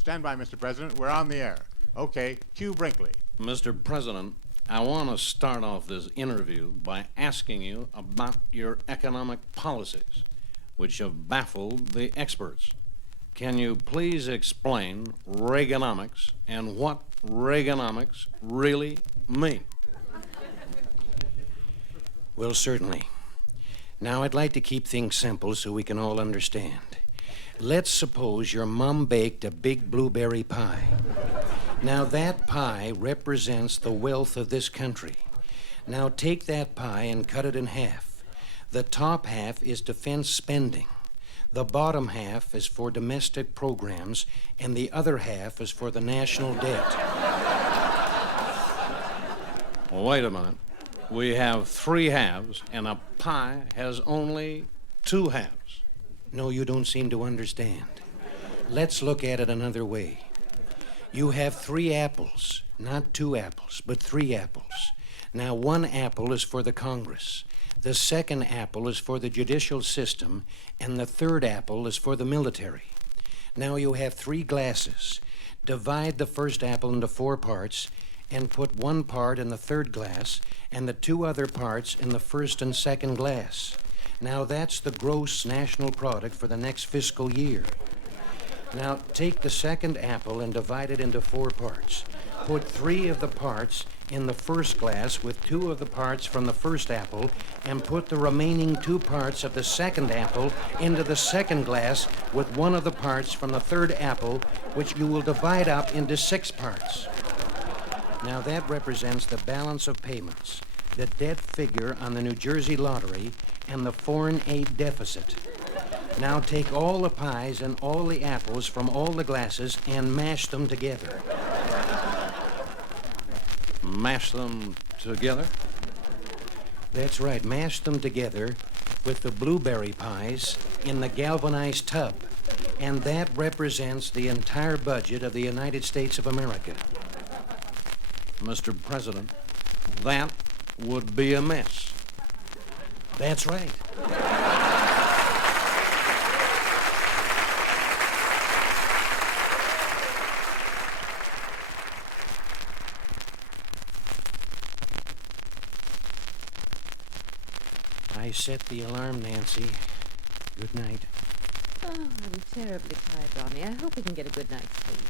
Stand by, Mr. President. We're on the air. Okay, cue Brinkley. Mr. President, I want to start off this interview by asking you about your economic policies, which have baffled the experts. Can you please explain Reaganomics and what Reaganomics really mean? Well, certainly. Now, I'd like to keep things simple so we can all understand. Let's suppose your mom baked a big blueberry pie. Now, that pie represents the wealth of this country. Now, take that pie and cut it in half. The top half is defense spending. The bottom half is for domestic programs, and the other half is for the national debt. Well, wait a minute. We have three halves, and a pie has only two halves. No, you don't seem to understand. Let's look at it another way. You have three apples, not two apples, but three apples. Now, one apple is for the Congress. The second apple is for the judicial system, and the third apple is for the military. Now you have three glasses. Divide the first apple into 4 parts, and put one part in the third glass, and the 2 other parts in the first and second glass. Now that's the gross national product for the next fiscal year. Now take the second apple and divide it into 4 parts. Put 3 of the parts in the first glass with 2 of the parts from the first apple, and put the remaining 2 parts of the second apple into the second glass with 1 of the parts from the third apple, which you will divide up into 6 parts. Now that represents the balance of payments, the debt figure on the New Jersey lottery, and the foreign aid deficit. Now take all the pies and all the apples from all the glasses and mash them together. Mash them together? That's right, mash them together with the blueberry pies in the galvanized tub. And that represents the entire budget of the United States of America. Mr. President, that would be a mess. That's right. I set the alarm, Nancy. Good night. Oh, I'm terribly tired, Ronnie. I hope we can get a good night's sleep.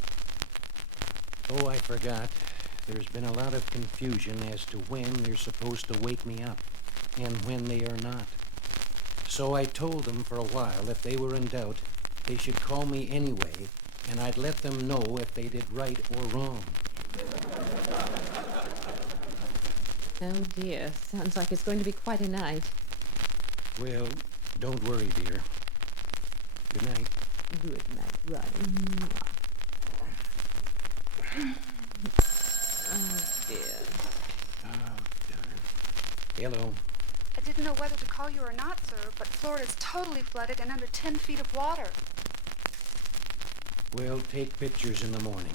Oh, I forgot. There's been a lot of confusion as to when they're supposed to wake me up and when they are not. So I told them for a while if they were in doubt, they should call me anyway, and I'd let them know if they did right or wrong. Oh, dear. Sounds like it's going to be quite a night. Well, don't worry, dear. Good night. Good night, Ronnie. Oh, dear. Oh, darn. Hello. I didn't know whether to call you or not, sir, but Florida's totally flooded and under 10 feet of water. Well, take pictures in the morning.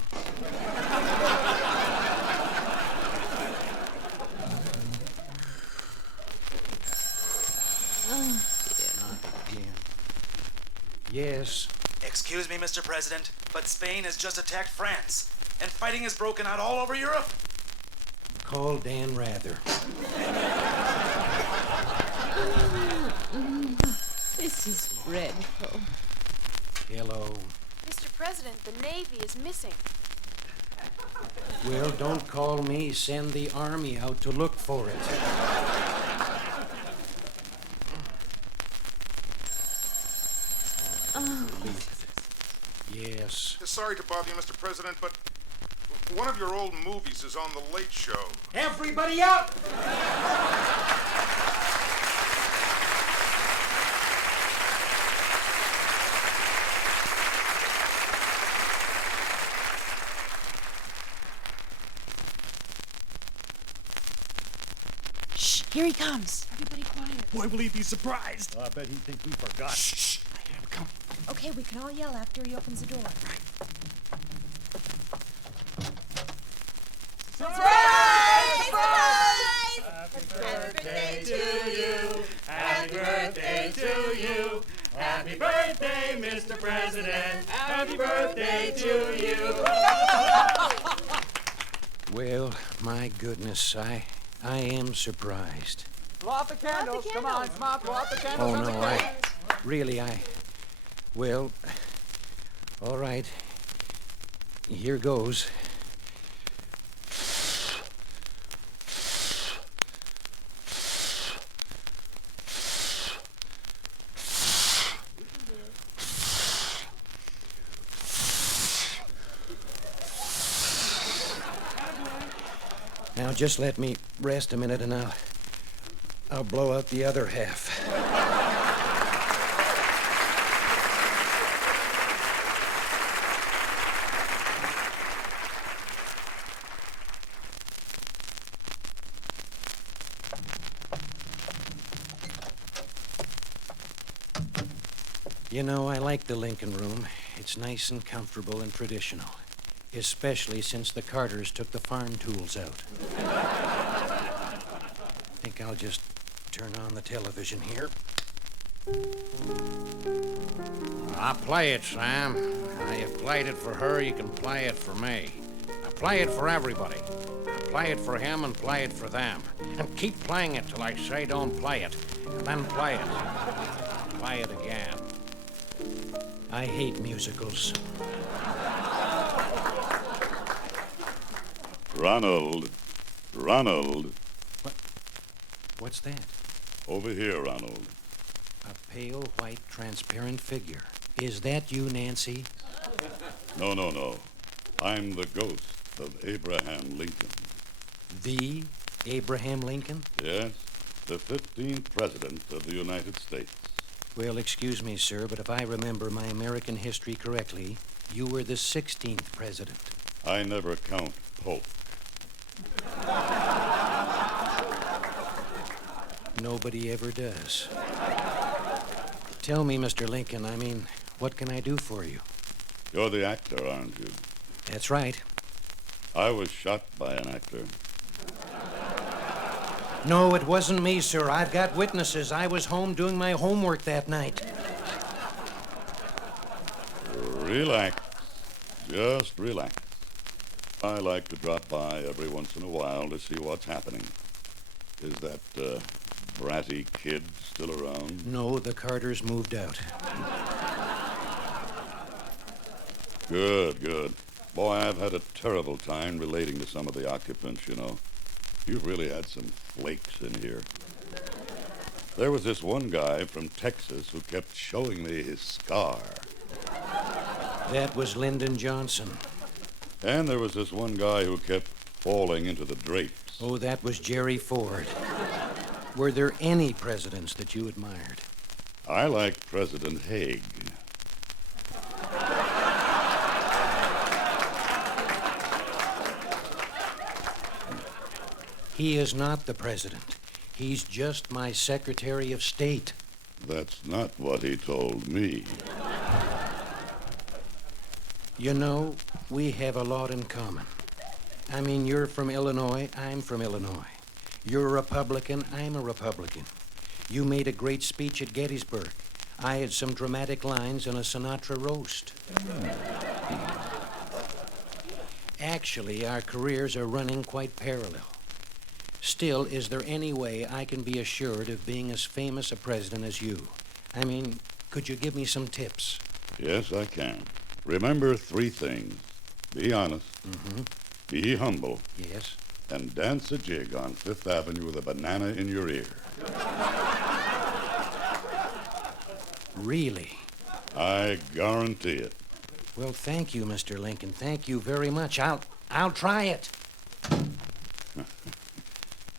Oh, dear. Yes. Excuse me, Mr. President, but Spain has just attacked France, and fighting has broken out all over Europe. Call Dan Rather. This is dreadful. Hello. Mr. President, the Navy is missing. Well, don't call me. Send the Army out to look for it. Oh. Yes. Sorry to bother you, Mr. President, but one of your old movies is on The Late Show. Everybody up! Shh, here he comes. Everybody quiet. Boy, will he be surprised? I bet he'd think we forgot. Shh. Come. Okay, we can all yell after he opens the door. Surprise! Surprise! Happy birthday to you. Happy birthday to you. Happy birthday, Mr. President. Happy birthday to you. Well, my goodness, I am surprised. Blow out the candles. Come on, Smart. Blow out the candles. Oh, no, well, all right. Here goes. Now, just let me rest a minute and I'll blow out the other half. You know, I like the Lincoln Room. It's nice and comfortable and traditional, especially since the Carters took the farm tools out. I think I'll just turn on the television here. I'll play it, Sam. You've played it for her, you can play it for me. I play it for everybody. I play it for him and play it for them. And keep playing it till I say don't play it. And then play it. Play it again. I hate musicals. Ronald. What's that? Over here, Ronald. A pale, white, transparent figure. Is that you, Nancy? No. I'm the ghost of Abraham Lincoln. The Abraham Lincoln? Yes, the 15th President of the United States. Well, excuse me, sir, but if I remember my American history correctly, you were the 16th president. I never count Pope. Nobody ever does. Tell me, Mr. Lincoln, what can I do for you? You're the actor, aren't you? That's right. I was shot by an actor. No, it wasn't me, sir. I've got witnesses. I was home doing my homework that night. Relax. Just relax. I like to drop by every once in a while to see what's happening. Is that bratty kid still around? No, the Carters moved out. Good. Boy, I've had a terrible time relating to some of the occupants, you know. You've really had some flakes in here. There was this one guy from Texas who kept showing me his scar. That was Lyndon Johnson. And there was this one guy who kept falling into the drapes. Oh, that was Jerry Ford. Were there any presidents that you admired? I liked President Haig. He is not the president. He's just my Secretary of State. That's not what he told me. You know, we have a lot in common. You're from Illinois, I'm from Illinois. You're a Republican, I'm a Republican. You made a great speech at Gettysburg. I had some dramatic lines in a Sinatra roast. Actually, our careers are running quite parallel. Still, is there any way I can be assured of being as famous a president as you? Could you give me some tips? Yes, I can. Remember 3 things. Be honest. Mm-hmm. Be humble. Yes. And dance a jig on 5th Avenue with a banana in your ear. Really? I guarantee it. Well, thank you, Mr. Lincoln. Thank you very much. I'll try it.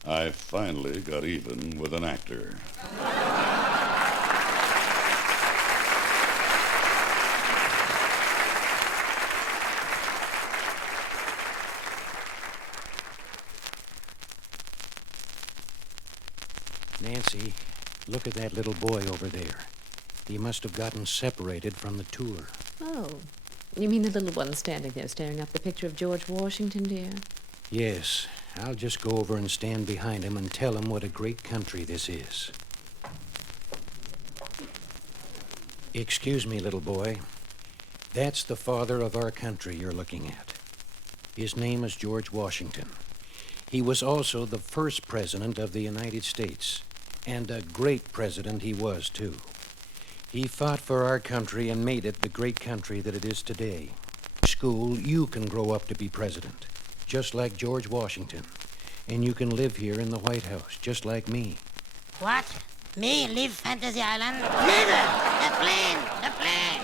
I finally got even with an actor. Nancy, look at that little boy over there. He must have gotten separated from the tour. Oh, you mean the little one standing there staring up the picture of George Washington, dear? Yes, I'll just go over and stand behind him and tell him what a great country this is. Excuse me, little boy. That's the father of our country you're looking at. His name is George Washington. He was also the first president of the United States, and a great president he was, too. He fought for our country and made it the great country that it is today. School, you can grow up to be president, just like George Washington. And you can live here in the White House, just like me. What? Me live Fantasy Island? Never! The plane! The plane!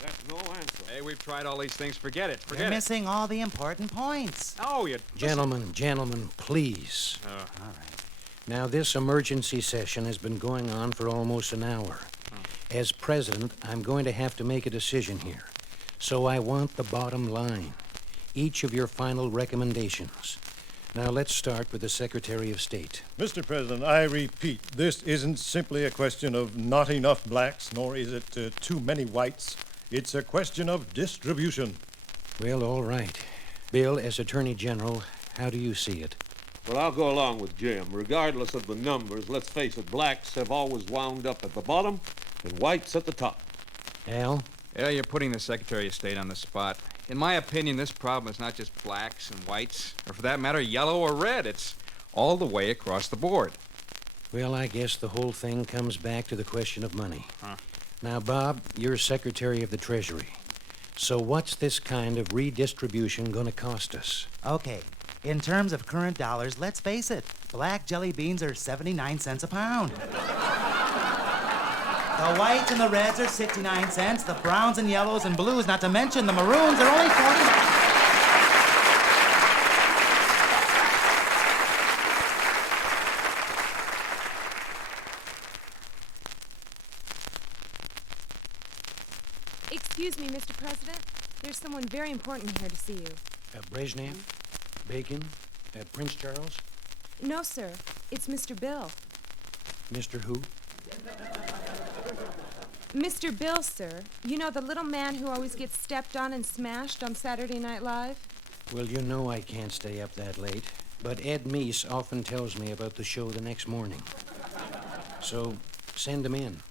That's no answer. Hey, we've tried all these things. Forget it. Forget You're it. missing all the important points. Oh, you... Gentlemen, please. All right. Now, this emergency session has been going on for almost an hour. As president, I'm going to have to make a decision here. So I want the bottom line. Each of your final recommendations. Now, let's start with the Secretary of State. Mr. President, I repeat, this isn't simply a question of not enough blacks, nor is it too many whites. It's a question of distribution. Well, all right. Bill, as Attorney General, how do you see it? Well, I'll go along with Jim. Regardless of the numbers, let's face it, blacks have always wound up at the bottom and whites at the top. Al? Yeah, you're putting the Secretary of State on the spot. In my opinion, this problem is not just blacks and whites, or for that matter, yellow or red. It's all the way across the board. Well, I guess the whole thing comes back to the question of money. Huh. Now, Bob, you're Secretary of the Treasury. So what's this kind of redistribution going to cost us? Okay. In terms of current dollars, let's face it, black jelly beans are 79 cents a pound. The whites and the reds are 69 cents. The browns and yellows and blues, not to mention the maroons, are only 49. Excuse me, Mr. President. There's someone very important here to see you. Brezhnev? Bacon? Prince Charles? No, sir. It's Mr. Bill. Mr. Who? Mr. Bill, sir. You know, the little man who always gets stepped on and smashed on Saturday Night Live? Well, you know I can't stay up that late. But Ed Meese often tells me about the show the next morning. So, send him in.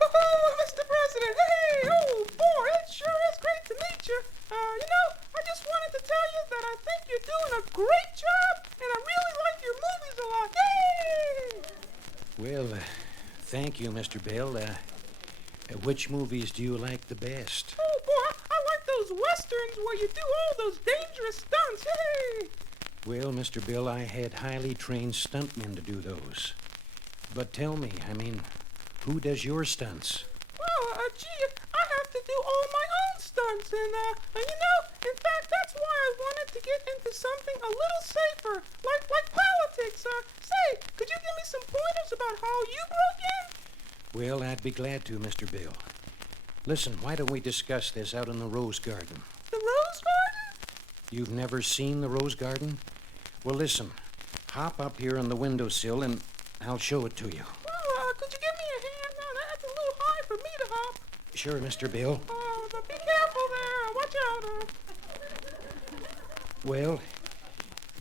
Mr. President, hey! Oh, boy, it sure is great to meet you. I just wanted to tell you that I think you're doing a great job, and I really like your movies a lot. Yay! Well, thank you, Mr. Bill. Which movies do you like the best? Oh, boy, I like those westerns where you do all those dangerous stunts. Hey! Well, Mr. Bill, I had highly trained stuntmen to do those. But tell me, who does your stunts? Well, gee, I have to do all my own stunts, and in fact, that's why I wanted to get into something a little safer, like politics. Say, could you give me some pointers about how you broke in? Well, I'd be glad to, Mr. Bill. Listen, why don't we discuss this out in the Rose Garden? The Rose Garden? You've never seen the Rose Garden? Well, listen, hop up here on the windowsill and I'll show it to you. Well, could you give me a hand? Now, that's a little high for me to hop. Sure, Mr. Bill. Oh, but be careful there. Watch out. Well,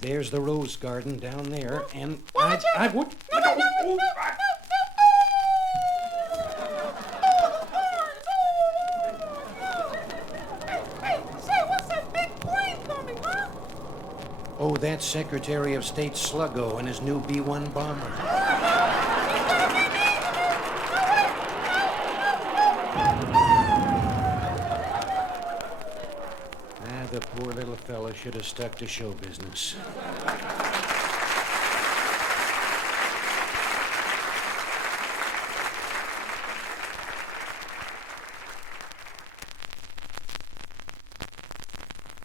there's the Rose Garden down there, and Watch I out. would... No. Hey, say, what's that big plane coming, huh? Oh, that's Secretary of State Sluggo and his new B-1 bomber. The poor little fella should have stuck to show business.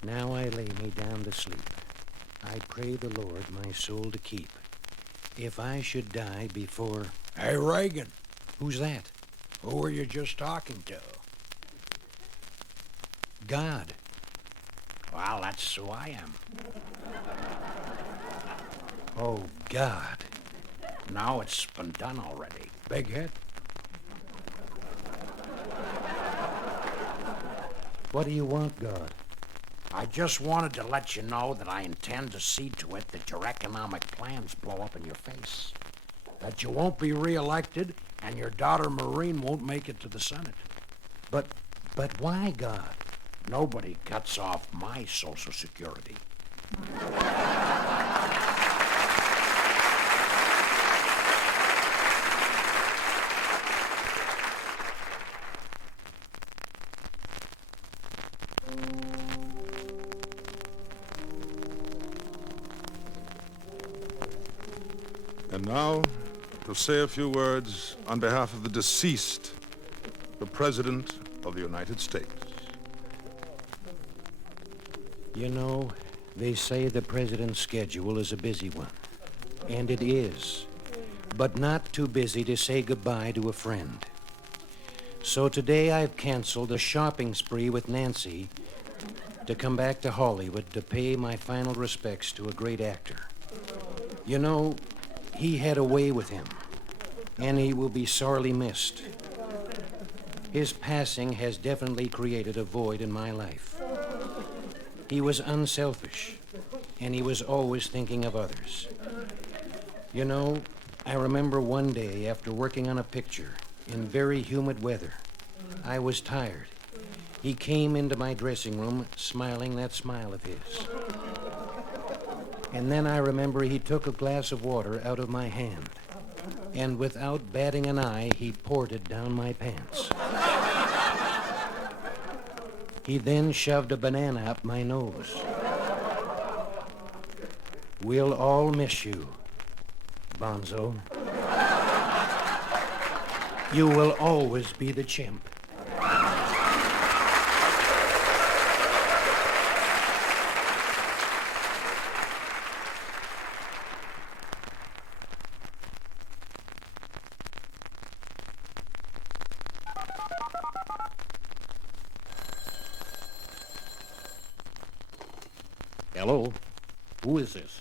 Now I lay me down to sleep. I pray the Lord my soul to keep. If I should die before... Hey, Reagan. Who's that? Who were you just talking to? God. Well, that's who I am. Oh, God. Now it's been done already. Big hit. What do you want, God? I just wanted to let you know that I intend to see to it that your economic plans blow up in your face. That you won't be reelected and your daughter Maureen won't make it to the Senate. But why, God? Nobody cuts off my Social Security. And now, to say a few words on behalf of the deceased, the President of the United States. You know, they say the president's schedule is a busy one. And it is. But not too busy to say goodbye to a friend. So today I've canceled a shopping spree with Nancy to come back to Hollywood to pay my final respects to a great actor. You know, he had a way with him, and he will be sorely missed. His passing has definitely created a void in my life. He was unselfish, and he was always thinking of others. You know, I remember one day after working on a picture in very humid weather, I was tired. He came into my dressing room smiling that smile of his. And then I remember he took a glass of water out of my hand, and without batting an eye, he poured it down my pants. He then shoved a banana up my nose. We'll all miss you, Bonzo. You will always be the chimp. Hello? Who is this?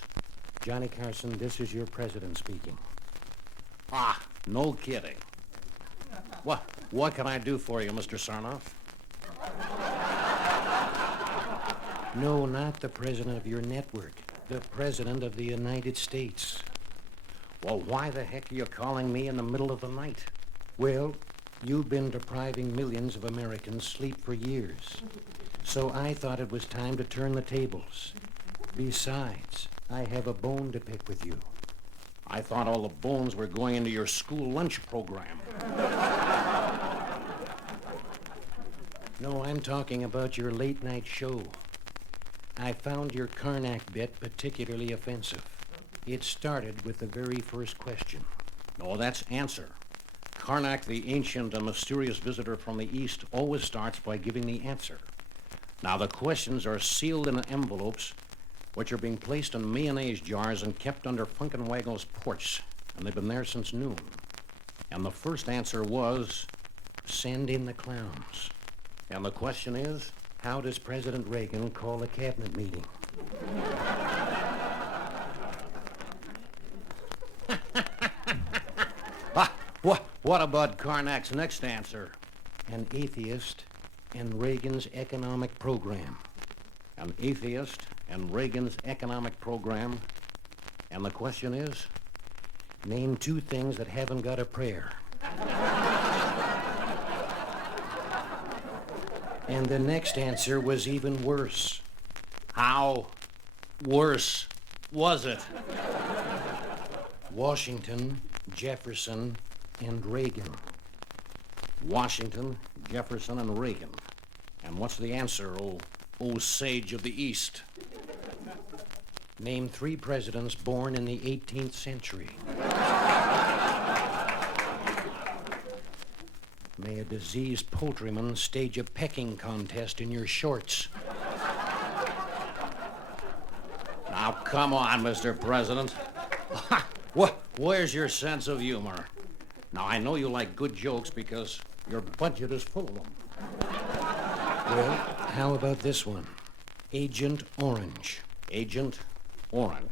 Johnny Carson, this is your president speaking. Ah, no kidding. What can I do for you, Mr. Sarnoff? No, not the president of your network. The president of the United States. Well, why the heck are you calling me in the middle of the night? Well, you've been depriving millions of Americans sleep for years. So I thought it was time to turn the tables. Besides, I have a bone to pick with you. I thought all the bones were going into your school lunch program. No, I'm talking about your late-night show. I found your Karnak bit particularly offensive. It started with the very first question. No, that's answer. Karnak, the ancient and mysterious visitor from the East, always starts by giving the answer. Now, the questions are sealed in envelopes, which are being placed in mayonnaise jars and kept under Funkenwagel's porch, and they've been there since noon. And the first answer was, send in the clowns. And the question is, how does President Reagan call a cabinet meeting? What about Karnak's next answer? An atheist and Reagan's economic program. An atheist and Reagan's economic program. And the question is? Name two things that haven't got a prayer. And the next answer was even worse. How worse was it? Washington, Jefferson, and Reagan. Washington, Jefferson, and Reagan. And what's the answer, oh sage of the East? Name three presidents born in the 18th century. May a diseased poultryman stage a pecking contest in your shorts. Now, come on, Mr. President. Where's your sense of humor? Now, I know you like good jokes because your budget is full of them. Well, how about this one? Agent Orange. Agent Orange.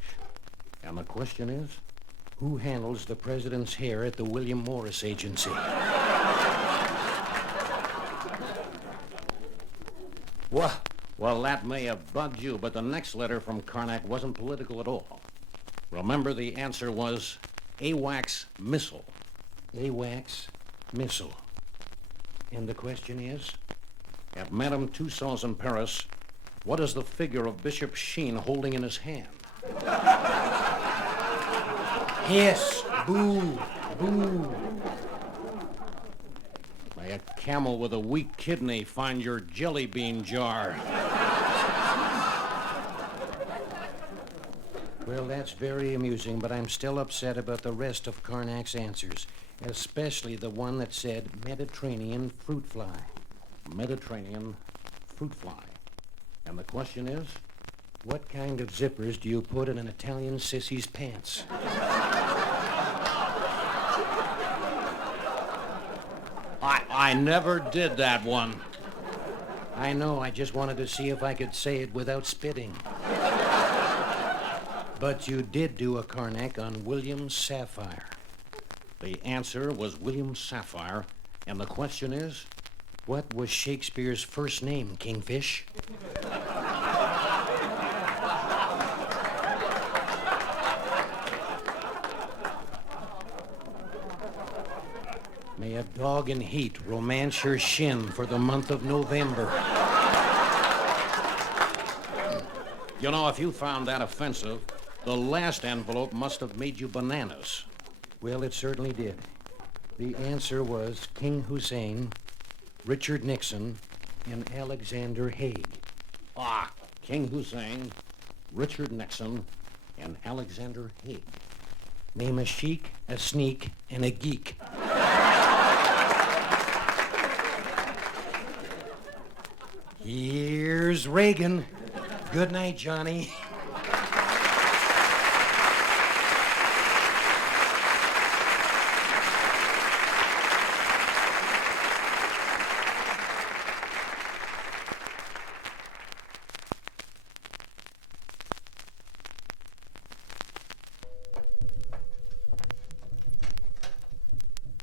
And the question is? Who handles the president's hair at the William Morris Agency? Well, that may have bugged you, but the next letter from Karnak wasn't political at all. Remember, the answer was AWACS missile. AWACS missile. And the question is? At Madame Tussauds in Paris, what is the figure of Bishop Sheen holding in his hand? Hiss. Boo. Boo. May a camel with a weak kidney find your jelly bean jar. Well, that's very amusing, but I'm still upset about the rest of Karnak's answers, especially the one that said Mediterranean fruit fly. Mediterranean fruit fly. And the question is? What kind of zippers do you put in an Italian sissy's pants? I never did that one. I know, I just wanted to see if I could say it without spitting. But you did do a Karnak on William Sapphire. The answer was William Sapphire, and the question is? What was Shakespeare's first name, Kingfish? May a dog in heat romance your shin for the month of November. You know, if you found that offensive, the last envelope must have made you bananas. Well, it certainly did. The answer was King Hussein, Richard Nixon, and Alexander Haig. King Hussein, Richard Nixon, and Alexander Haig. Name a chic, a sneak, and a geek. Here's Reagan. Good night, Johnny.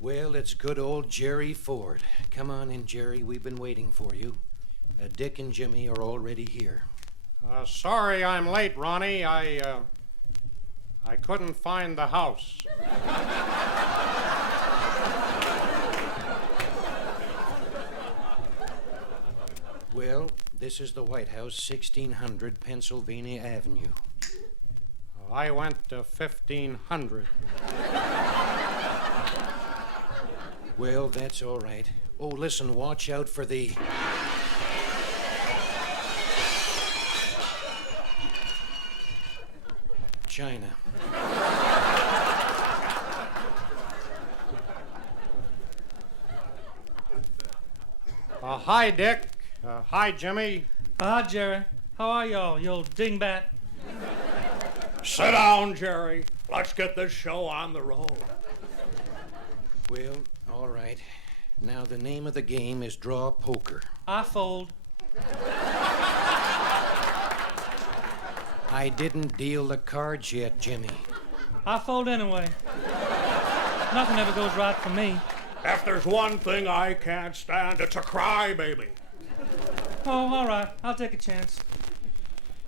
Well, it's good old Jerry Ford. Come on in, Jerry. We've been waiting for you. Dick and Jimmy are already here. Sorry I'm late, Ronnie. I couldn't find the house. Well, this is the White House, 1600 Pennsylvania Avenue. I went to 1500. Well, that's all right. Oh, listen, watch out for the... China. Hi, Dick. Hi, Jimmy. Hi, Jerry. How are y'all, you old dingbat? Sit down, Jerry. Let's get this show on the road. Well, all right. Now, the name of the game is draw poker. I fold. I didn't deal the cards yet, Jimmy. I fold anyway. Nothing ever goes right for me. If there's one thing I can't stand, it's a crybaby. Oh, all right. I'll take a chance.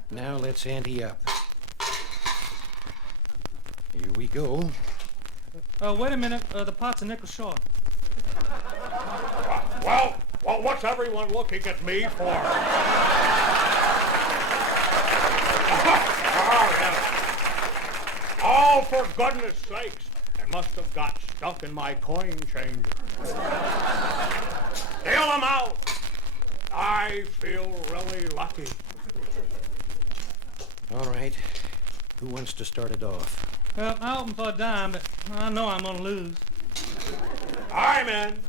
Now let's ante up. Here we go. Wait a minute. The pot's a nickel short. Well, what's everyone looking at me for? Oh, for goodness sakes. It must have got stuck in my coin changer. Deal them out. I feel really lucky. All right. Who wants to start it off? Well, I open for a dime, but I know I'm gonna lose. I'm in.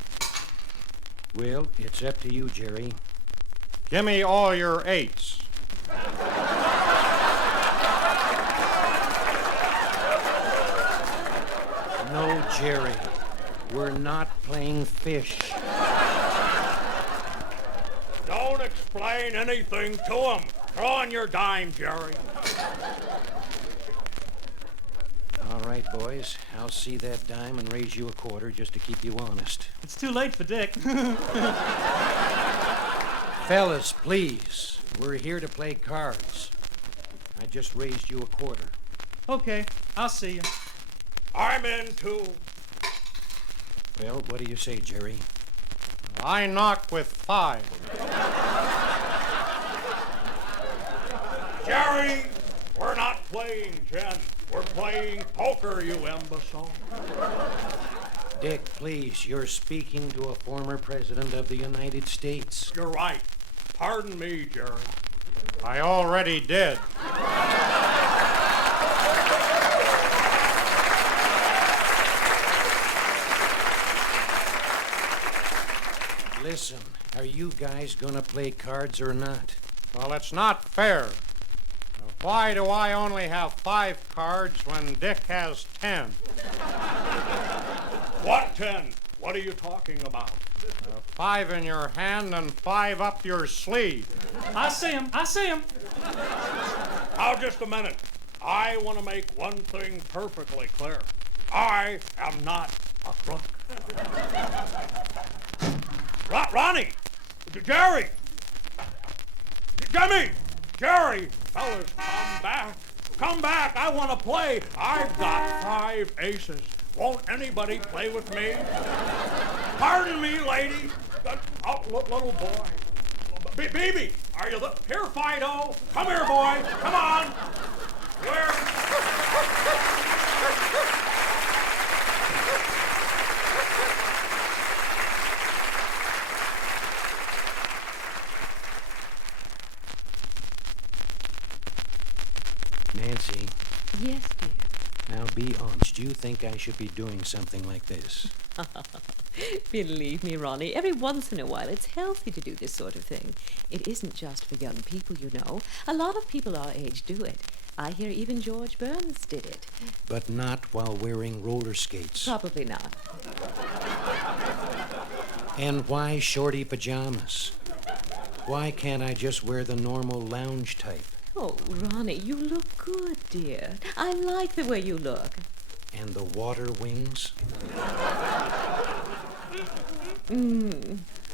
Well, it's up to you, Jerry. Give me all your eights. No, Jerry. We're not playing fish. Don't explain anything to him. Throw on your dime, Jerry. All right, boys. I'll see that dime and raise you a quarter just to keep you honest. It's too late for Dick. Fellas, please. We're here to play cards. I just raised you a quarter. Okay, I'll see you. I'm in too. Well, what do you say, Jerry? I knock with 5. Jerry, we're not playing gin. We're playing poker, you imbecile. Dick, please, you're speaking to a former president of the United States. You're right. Pardon me, Jerry. I already did. Listen, are you guys gonna play cards or not? Well, it's not fair. Why do I only have 5 cards when Dick has 10? What 10? What are you talking about? 5 in your hand and 5 up your sleeve. I see him. Now, just a minute. I want to make one thing perfectly clear. I am not a crook. Ronnie! Jerry! Jimmy! Jerry! Fellas, come back. Come back. I want to play. I've got 5 aces. Won't anybody play with me? Pardon me, lady. Little boy. Baby, are you here, Fido? Come here, boy. Come on. Where? Nancy, Yes, dear. now be honest. Do you think I should be doing something like this? Believe me, Ronnie, every once in a while it's healthy to do this sort of thing. It isn't just for young people, you know. A lot of people our age do it. I hear even George Burns did it. But not while wearing roller skates. Probably not. And why shorty pajamas? Why can't I just wear the normal lounge type? Oh, Ronnie, you look good, dear. I like the way you look. And the water wings?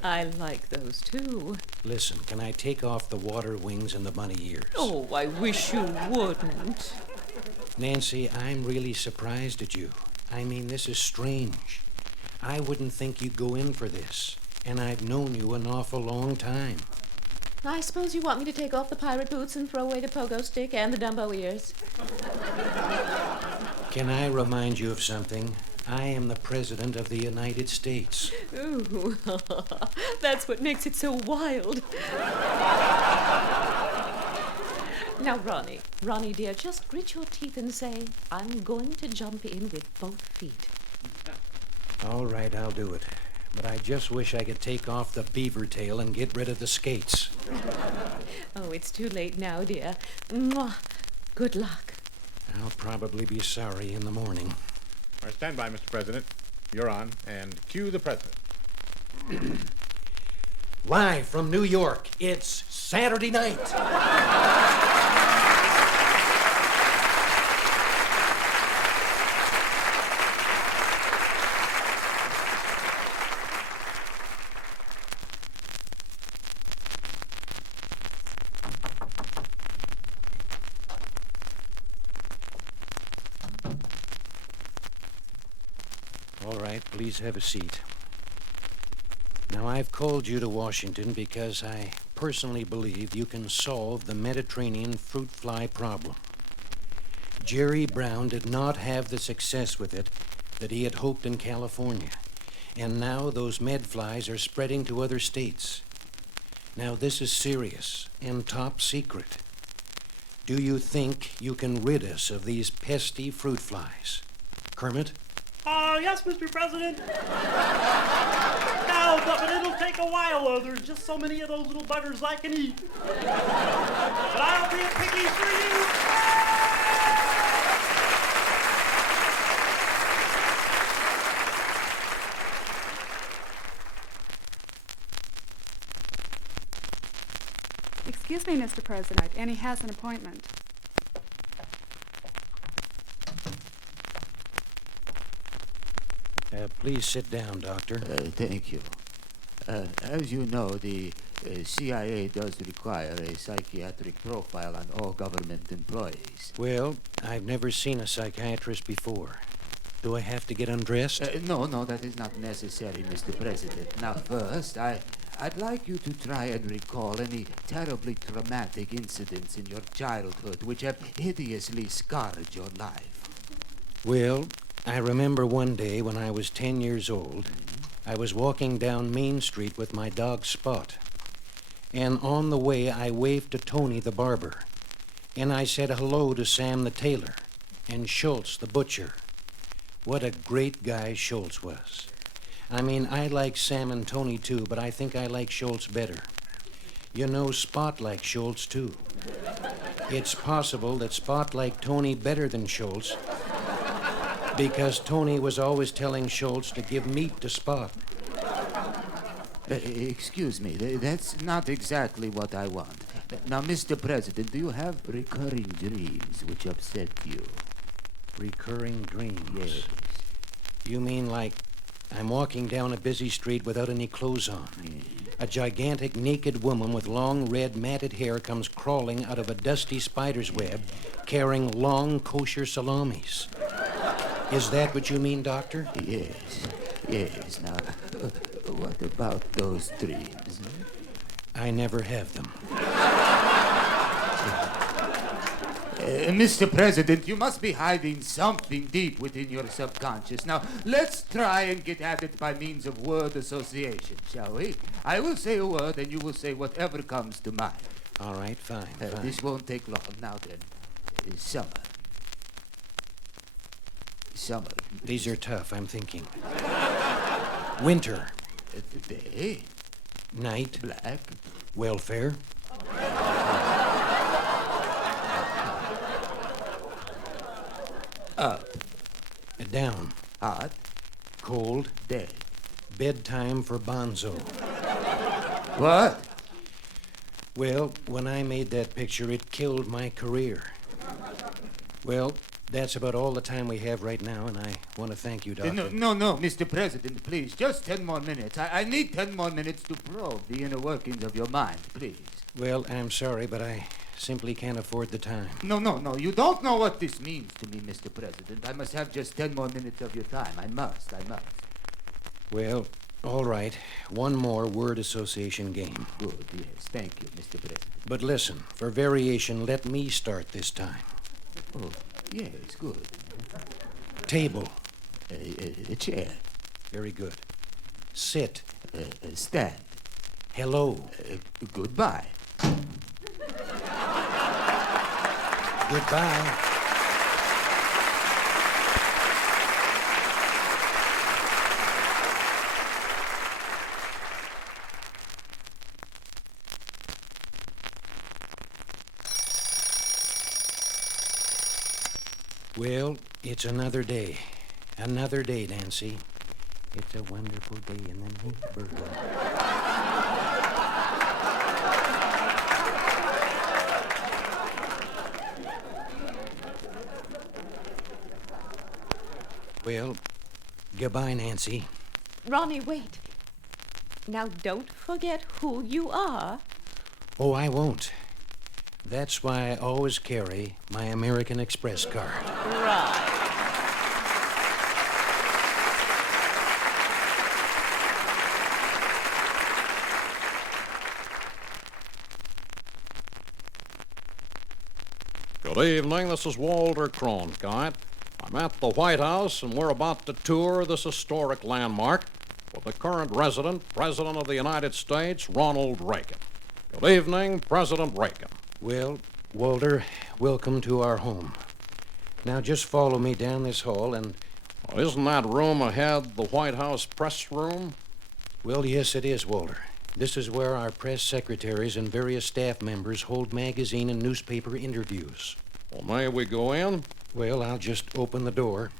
I like those too. Listen, can I take off the water wings and the bunny ears? Oh, I wish you wouldn't. Nancy, I'm really surprised at you. I mean, this is strange. I wouldn't think you'd go in for this. And I've known you an awful long time. I suppose you want me to take off the pirate boots and throw away the pogo stick and the Dumbo ears. Can I remind you of something? I am the President of the United States. Ooh, that's what makes it so wild. Now, Ronnie dear, just grit your teeth and say, I'm going to jump in with both feet. All right, I'll do it. But I just wish I could take off the beaver tail and get rid of the skates. Oh, it's too late now, dear. Mwah. Good luck. I'll probably be sorry in the morning. All right, stand by, Mr. President. You're on, and cue the president. Live from New York, it's Saturday night. All right, please have a seat. Now, I've called you to Washington because I personally believe you can solve the Mediterranean fruit fly problem. Jerry Brown did not have the success with it that he had hoped in California, and now those medflies are spreading to other states. Now, this is serious and top secret. Do you think you can rid us of these pesky fruit flies? Kermit? Yes, Mr. President. No, but it'll take a while. There's just so many of those little buggers I can eat. But I'll be a piggy for you. Excuse me, Mr. President. Annie has an appointment. Please sit down, Doctor. Thank you. As you know, the CIA does require a psychiatric profile on all government employees. Well, I've never seen a psychiatrist before. Do I have to get undressed? No, that is not necessary, Mr. President. Now, first, I'd like you to try and recall any terribly traumatic incidents in your childhood which have hideously scarred your life. Well, I remember one day when I was 10 years old, I was walking down Main Street with my dog Spot. And on the way, I waved to Tony the barber. And I said hello to Sam the tailor and Schultz the butcher. What a great guy Schultz was. I mean, I like Sam and Tony too, but I think I like Schultz better. You know, Spot liked Schultz too. It's possible that Spot liked Tony better than Schultz because Tony was always telling Schultz to give meat to Spot. Excuse me, that's not exactly what I want. Now, Mr. President, do you have recurring dreams which upset you? Recurring dreams? Yes. You mean like I'm walking down a busy street without any clothes on. A gigantic naked woman with long red matted hair comes crawling out of a dusty spider's web carrying long kosher salamis. Is that what you mean, Doctor? Yes. Now, what about those dreams? I never have them. Mr. President, you must be hiding something deep within your subconscious. Now, let's try and get at it by means of word association, shall we? I will say a word and you will say whatever comes to mind. All right, fine. This won't take long. Now then, summer. Summer. These are tough, I'm thinking. Winter. Day. Night. Black. Welfare. Up. Down. Hot. Cold. Dead. Bedtime for Bonzo. What? Well, when I made that picture, it killed my career. Well, that's about all the time we have right now, and I want to thank you, Doctor. No, Mr. President, please. Just 10 more minutes. I need 10 more minutes to probe the inner workings of your mind, please. Well, I'm sorry, but I simply can't afford the time. No. You don't know what this means to me, Mr. President. I must have just 10 more minutes of your time. I must. Well, all right. One more word association game. Good, yes. Thank you, Mr. President. But listen, for variation, let me start this time. Oh, yes, good. Table. A chair. Very good. Sit. Stand. Hello. Goodbye. Goodbye. Well, it's another day. Another day, Nancy. It's a wonderful day in the neighborhood. Well, goodbye, Nancy. Ronnie, wait. Now, don't forget who you are. Oh, I won't. That's why I always carry my American Express card. Right. Good evening, this is Walter Cronkite. I'm at the White House, and we're about to tour this historic landmark with the current President of the United States, Ronald Reagan. Good evening, President Reagan. Well, Walter, welcome to our home. Now just follow me down this hall and... Well, isn't that room ahead the White House press room? Well, yes, it is, Walter. This is where our press secretaries and various staff members hold magazine and newspaper interviews. Well, may we go in? Well, I'll just open the door.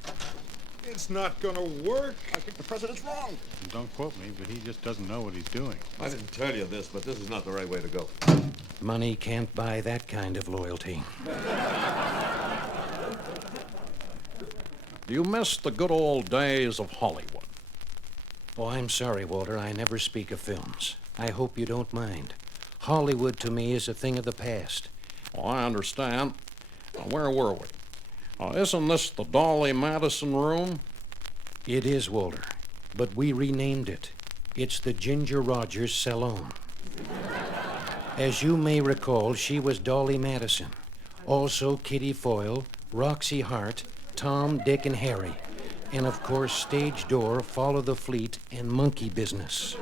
It's not gonna work. I think the president's wrong. Don't quote me, but he just doesn't know what he's doing. I didn't tell you this, but this is not the right way to go. Money can't buy that kind of loyalty. Do you miss the good old days of Hollywood? Oh, I'm sorry, Walter. I never speak of films. I hope you don't mind. Hollywood to me is a thing of the past. Well, I understand. Where were we? Isn't this the Dolly Madison room? It is, Walter, but we renamed it. It's the Ginger Rogers Salon. As you may recall, she was Dolly Madison. Also Kitty Foyle, Roxy Hart, Tom, Dick, and Harry. And of course, Stage Door, Follow the Fleet, and Monkey Business.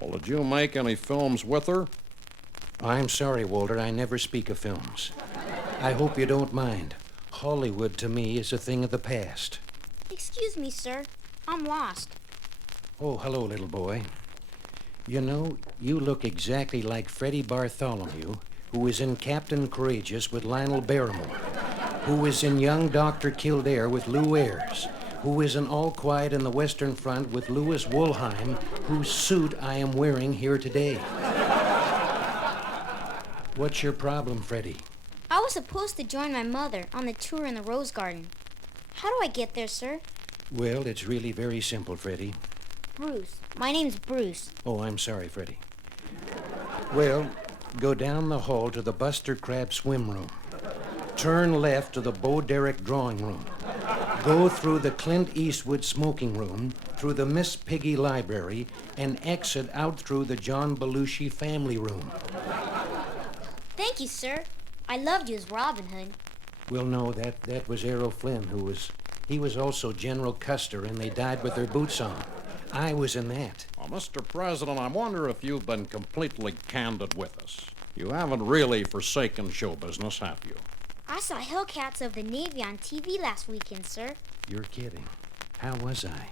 Well, did you make any films with her? I'm sorry, Walter, I never speak of films. I hope you don't mind. Hollywood to me is a thing of the past. Excuse me, sir. I'm lost. Oh, hello, little boy. You know, you look exactly like Freddie Bartholomew, who was in Captain Courageous with Lionel Barrymore, who was in Young Dr. Kildare with Lou Ayres, who was in All Quiet in the Western Front with Louis Woolheim, whose suit I am wearing here today. What's your problem, Freddie? I was supposed to join my mother on the tour in the Rose Garden. How do I get there, sir? Well, it's really very simple, Freddie. Bruce. My name's Bruce. Oh, I'm sorry, Freddie. Well, go down the hall to the Buster Crab swim room. Turn left to the Bo Derek drawing room. Go through the Clint Eastwood smoking room, through the Miss Piggy library, and exit out through the John Belushi family room. Thank you, sir. I loved you as Robin Hood. Well, no, that was Errol Flynn, he was also General Custer, and they died with their boots on. I was in that. Well, Mr. President, I wonder if you've been completely candid with us. You haven't really forsaken show business, have you? I saw Hellcats of the Navy on TV last weekend, sir. You're kidding. How was I?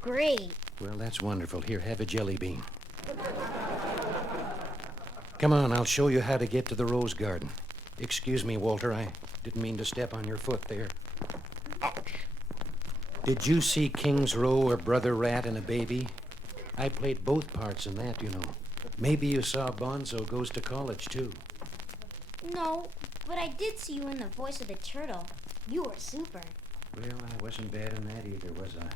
Great. Well, that's wonderful. Here, have a jelly bean. Come on, I'll show you how to get to the Rose Garden. Excuse me, Walter, I didn't mean to step on your foot there. Ouch. Did you see King's Row or Brother Rat and a Baby? I played both parts in that, you know. Maybe you saw Bonzo Goes to College, too. No, but I did see you in The Voice of the Turtle. You were super. Well, I wasn't bad in that either, was I?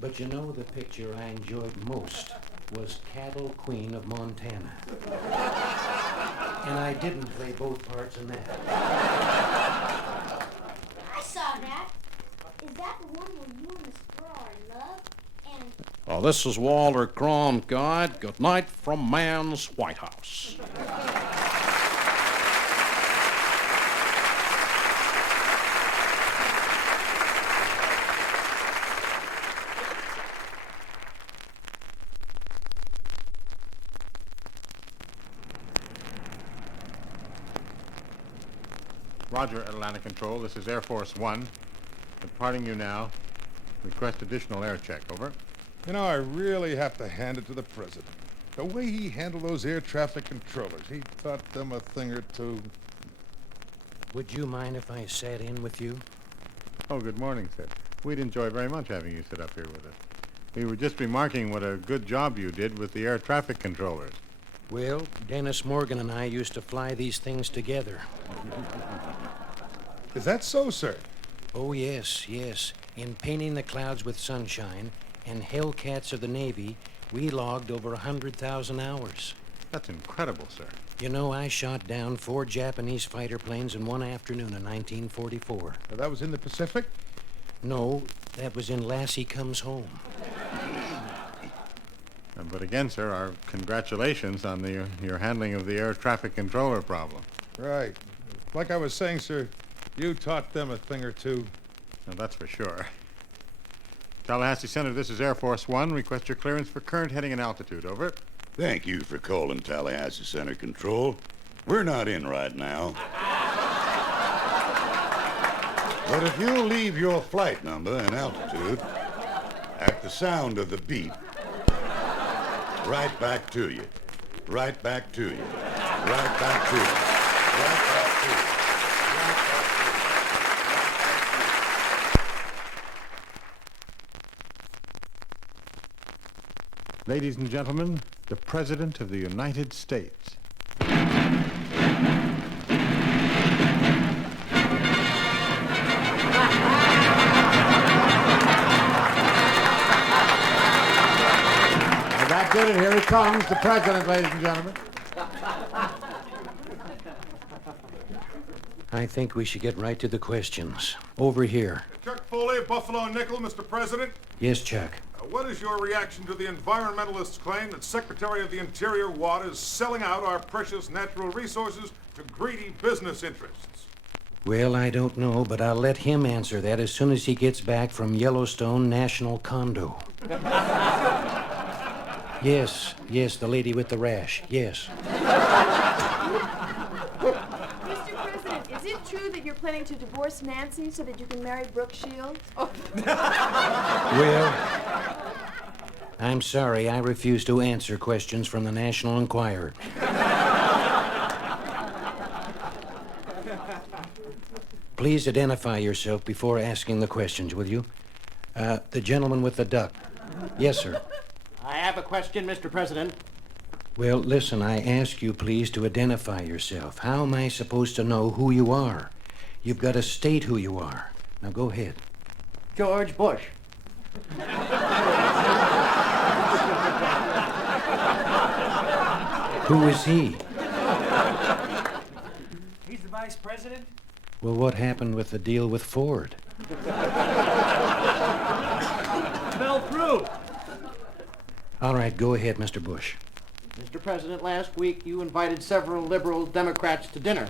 But you know, the picture I enjoyed most was Cattle Queen of Montana. And I didn't play both parts in that. I saw that. Is that the one where you and the squirrel are in love? And... Well, this is Walter Cronkite. Good night from Man's White House. Roger, Atlantic Control. This is Air Force One. Departing you now. Request additional air check. Over. You know, I really have to hand it to the president. The way he handled those air traffic controllers, he taught them a thing or two. Would you mind if I sat in with you? Oh, good morning, sir. We'd enjoy very much having you sit up here with us. We were just remarking what a good job you did with the air traffic controllers. Well, Dennis Morgan and I used to fly these things together. Is that so, sir? Oh, yes, yes. In Painting the Clouds with Sunshine and Hellcats of the Navy, we logged over 100,000 hours. That's incredible, sir. You know, I shot down 4 Japanese fighter planes in one afternoon in 1944. That was in the Pacific? No, that was in Lassie Comes Home. But again, sir, our congratulations on your handling of the air traffic controller problem. Right. Like I was saying, sir, you taught them a thing or two. Now, that's for sure. Tallahassee Center, this is Air Force One. Request your clearance for current heading and altitude. Over. Thank you for calling Tallahassee Center Control. We're not in right now. But if you'll leave your flight number and altitude, at the sound of the beep, right back to you. Right back to you. Right back to you. Right back to you. Ladies and gentlemen, the President of the United States. That did it. Here he comes, the president, ladies and gentlemen. I think we should get right to the questions. Over here. Chuck Foley of Buffalo Nickel, Mr. President. Yes, Chuck. What is your reaction to the environmentalists' claim that Secretary of the Interior Watt is selling out our precious natural resources to greedy business interests? Well, I don't know, but I'll let him answer that as soon as he gets back from Yellowstone National Condo. Yes, the lady with the rash, yes. Mr. President, is it true that you're planning to divorce Nancy so that you can marry Brooke Shields? Oh. Well, I'm sorry, I refuse to answer questions from the National Enquirer. Please identify yourself before asking the questions, will you? The gentleman with the duck. Yes, sir. I have a question, Mr. President. Well, listen, I ask you please to identify yourself. How am I supposed to know who you are? You've got to state who you are. Now go ahead. George Bush. Who is he? He's the vice president? Well, what happened with the deal with Ford? Fell through. All right, go ahead, Mr. Bush. Mr. President, last week you invited several liberal Democrats to dinner.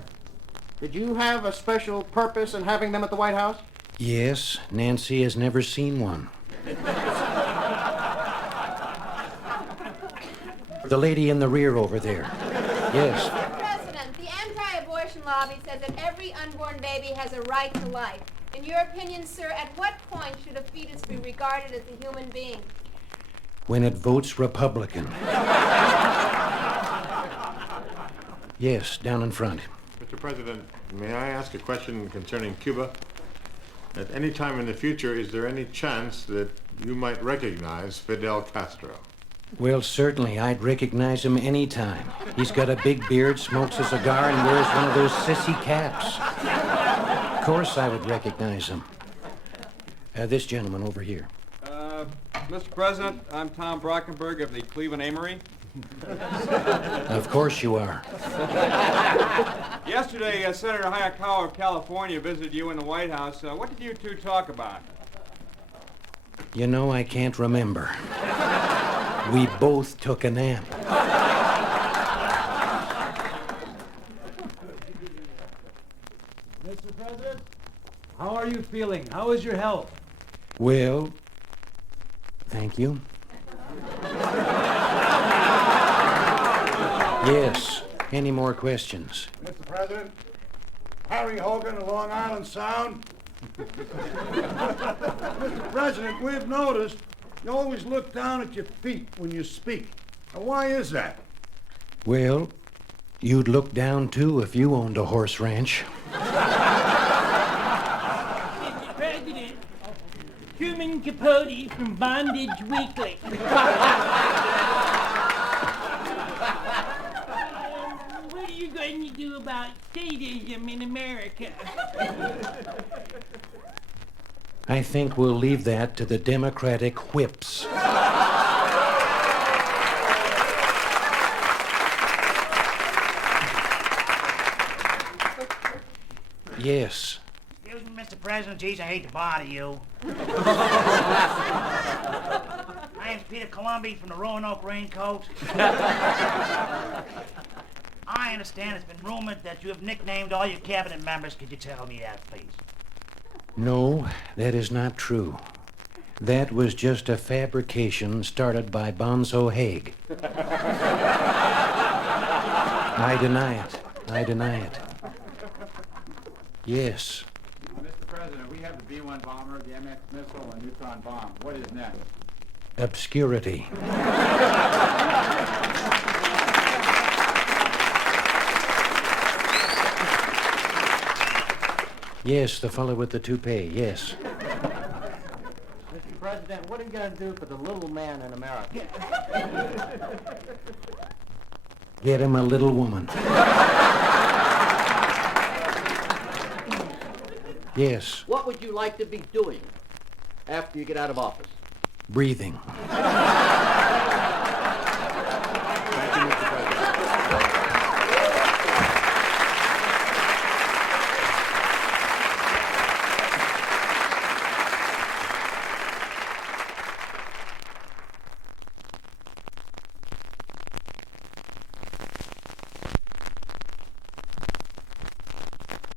Did you have a special purpose in having them at the White House? Yes, Nancy has never seen one. The lady in the rear over there. Yes. Mr. President, the anti-abortion lobby says that every unborn baby has a right to life. In your opinion, sir, at what point should a fetus be regarded as a human being? When it votes Republican. Yes, down in front. Mr. President, may I ask a question concerning Cuba? At any time in the future, is there any chance that you might recognize Fidel Castro? Well, certainly, I'd recognize him any time. He's got a big beard, smokes a cigar, and wears one of those sissy caps. Of course I would recognize him. This gentleman over here. Mr. President, I'm Tom Brockenberg of the Cleveland Amory. Of course you are. Yesterday, Senator Hayakawa of California visited you in the White House. What did you two talk about? You know, I can't remember. We both took a nap. Mr. President, how are you feeling? How is your health? Well, thank you. Yes. Any more questions? Mr. President, Harry Hogan of Long Island Sound. Mr. President, we've noticed you always look down at your feet when you speak. Now, why is that? Well, you'd look down too if you owned a horse ranch. Mr. President, Truman Capote from Bondage Weekly. What are you going to do about statism in America? I think we'll leave that to the Democratic whips. Yes. Excuse me, Mr. President. Geez, I hate to bother you. My name's Peter Columbi from the Roanoke Raincoat. I understand it's been rumored that you have nicknamed all your cabinet members. Could you tell me that, please? No, that is not true. That was just a fabrication started by Bonzo Haig. I deny it. I deny it. Yes. Mr. President, we have the B-1 bomber, the MX missile, and neutron bomb. What is next? Obscurity. Yes, the fellow with the toupee, yes. Mr. President, what are you going to do for the little man in America? Get him a little woman. Yes, What would you like to be doing after you get out of office? breathing.